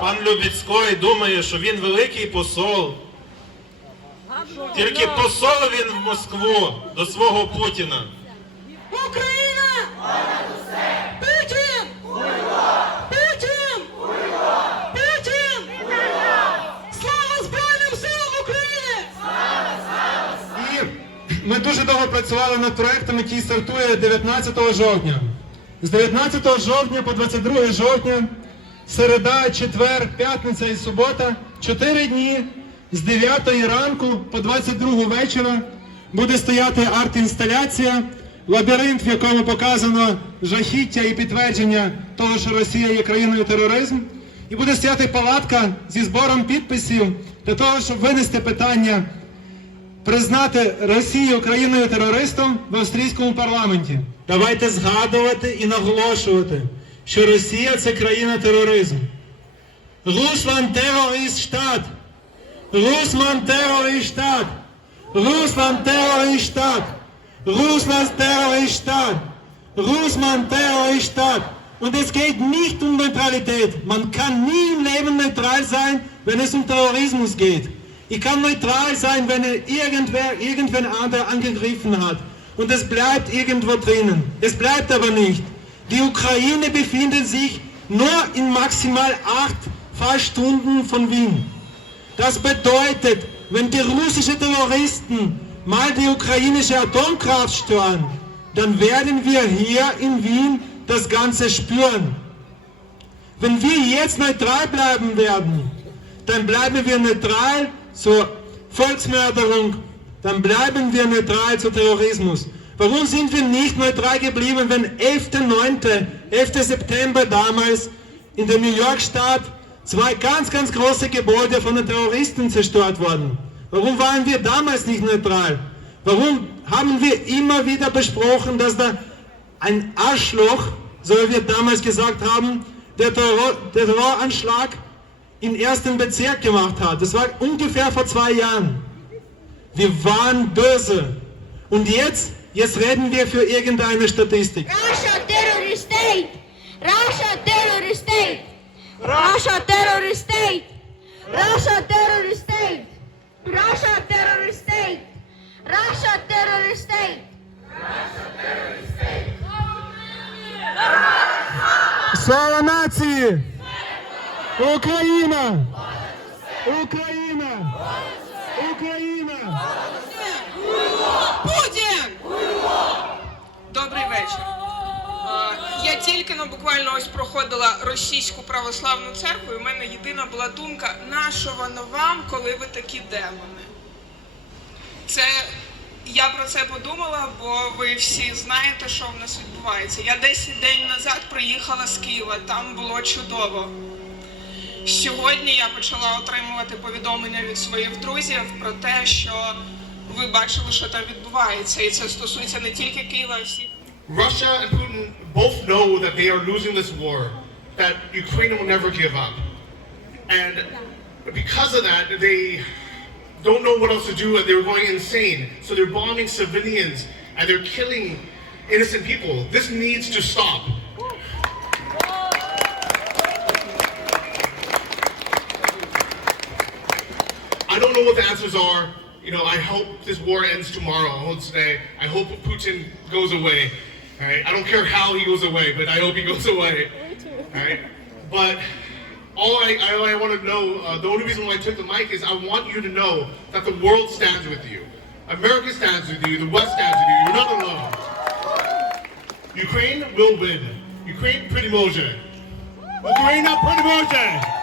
пан Любіцький думає, що він великий посол. Тільки посол він в Москву до свого Путіна. Україна! Путін! Путін! Путін! Слава Збройним силам України! І ми дуже довго працювали над проектом, який стартує 19 жовтня. З 19 жовтня по 22 жовтня, середа, четвер, п'ятниця і субота, 4 дні з 9 ранку по 22 вечора буде стояти арт-інсталяція, лабіринт, в якому показано жахіття і підтвердження того, що Росія є країною тероризм. І буде стояти палатка зі збором підписів для того, щоб винести питання признати Росію країною терористом в австрійському парламенті. Давайте згадувати і наголошувати, що Росія це країна тероризму. Руслан терорист штат. Руслан терорист штат. Руслан терорист штат. Russland Terroriststaat. Russland Terroriststaat. Und es geht nicht um Neutralität. Man kann nie im Leben neutral sein, wenn es um Terrorismus geht. Ich kann neutral sein, wenn irgendwer, irgendwen anderer angegriffen hat. Und es bleibt irgendwo drinnen. Es bleibt aber nicht. Die Ukraine befindet sich nur in maximal acht Fahrstunden von Wien. Das bedeutet, wenn die russischen Terroristen mal die ukrainische Atomkraft stören, dann werden wir hier in Wien das Ganze spüren. Wenn wir jetzt neutral bleiben werden, dann bleiben wir neutral zur Volksmörderung, dann bleiben wir neutral zu Terrorismus. Warum sind wir nicht neutral geblieben, wenn 11.9., 11. September damals in der New York Stadt zwei ganz, ganz große Gebäude von den Terroristen zerstört wurden? Warum waren wir damals nicht neutral? Warum haben wir immer wieder besprochen, dass da ein Arschloch, so wie wir damals gesagt haben, der, der Terroranschlag im ersten Bezirk gemacht hat? Das war ungefähr vor zwei Jahren. Wir waren böse. Und jetzt, jetzt reden wir für irgendeine Statistik. Russia terrorist state! Russia terrorist state! Russia terrorist state! Russia terrorist state! Russia terrorist state! Russia terrorist state! Слава нації! Україна! Україна! Україна! Е, Я тільки ну, буквально ось проходила російську православну церкву, і в мене єдина була думка, нащо воно вам, коли ви такі демони? Це я про це подумала, бо ви всі знаєте, що в нас відбувається. Я 10 день назад приїхала з Києва, там було чудово. Сьогодні я почала отримувати повідомлення від своїх друзів про те, що ви бачили, що там відбувається, і це стосується не тільки Києва, а всіх. Russia and Putin both know that they are losing this war, that Ukraine will never give up. And because of that, they don't know what else to do and they're going insane. So they're bombing civilians and they're killing innocent people. This needs to stop. I don't know what the answers are. You know, I hope this war ends tomorrow. I hope. I hope Putin goes away. All right. I don't care how he goes away, but I hope he goes away. Me too. All right. But all I, all I want to know, uh, the only reason why I took the mic is I want you to know that the world stands with you. America stands with you. The West stands with you. You're not alone. Ukraine will win. Ukraine pretty. Ukraine pretty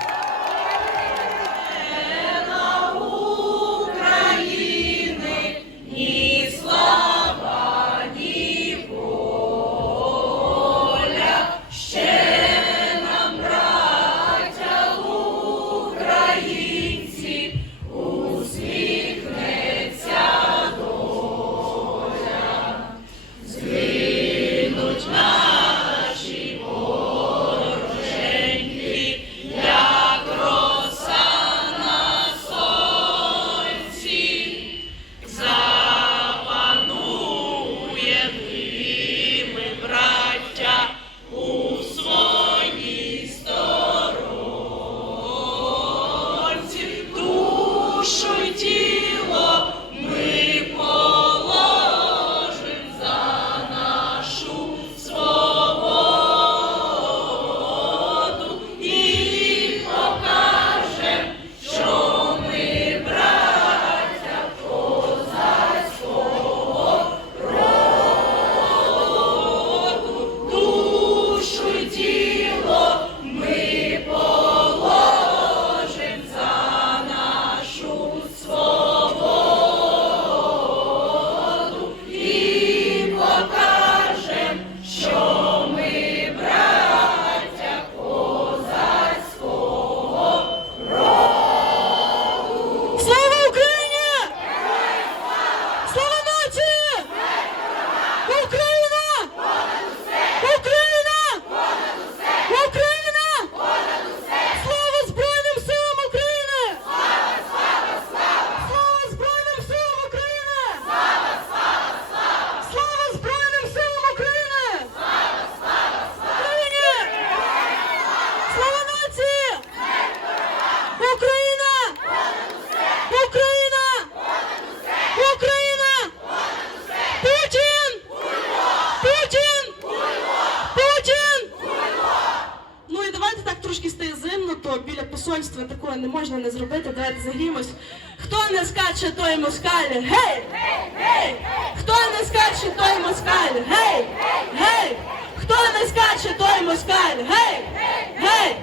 такого не можна не зробити. Давайте загрімось. Хто не скаче, той москаль. Гей! Хто не скаче, той москаль. Гей! Гей! Хто не скаче, той москаль. Гей! Гей!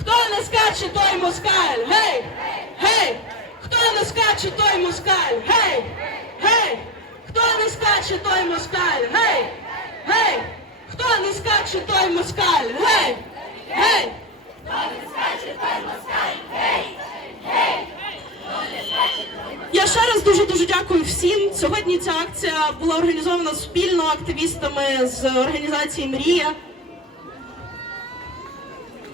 Хто не скаче, той москаль. Гей! Гей! Хто не скаче, той москаль. Гей! Гей! Хто не скаче, той москаль. Гей! Гей! Хто не скаче, той москаль. Гей! Гей! Я ще раз дуже дуже дякую всім. Сьогодні ця акція була організована спільно активістами з організації Мрія.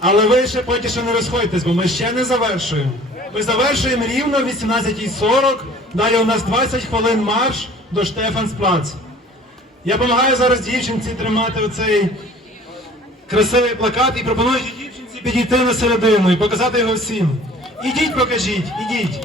Але ви ще поки що не розходьтесь, бо ми ще не завершуємо. Ми завершуємо рівно в 18.40. Далі у нас 20 хвилин марш до Штефансплац. Я допомагаю зараз дівчинці тримати оцей красивий плакат і пропоную підійти на середину і показати його всім. Ідіть, покажіть, ідіть.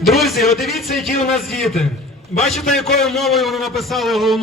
Друзі, от дивіться, які у нас діти. Бачите, якою мовою вони написали головну.